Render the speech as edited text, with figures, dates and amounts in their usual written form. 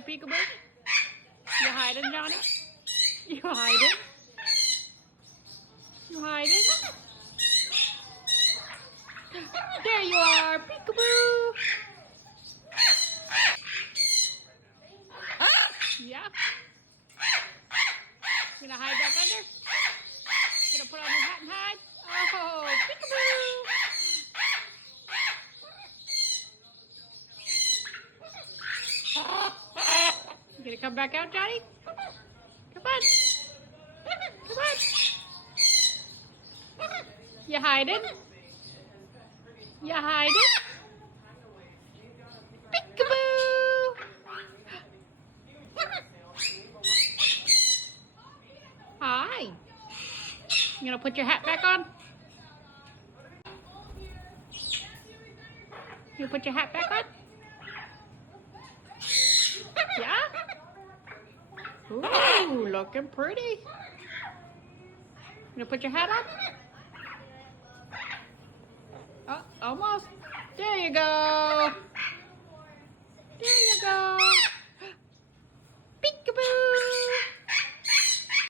play peekaboo? You hiding, Johnny? You hiding? You hiding? There you are, peekaboo! Yeah. You gonna hide back under? Gonna put on your hat and hide? Oh, peekaboo! You gonna come back out, Johnny? Come on. Come on. You hiding? You hiding? Peekaboo! Hi. You gonna put your hat back on? You put your hat back on? Yeah? Ooh, looking pretty. You gonna put your hat on? Oh, almost. There you go.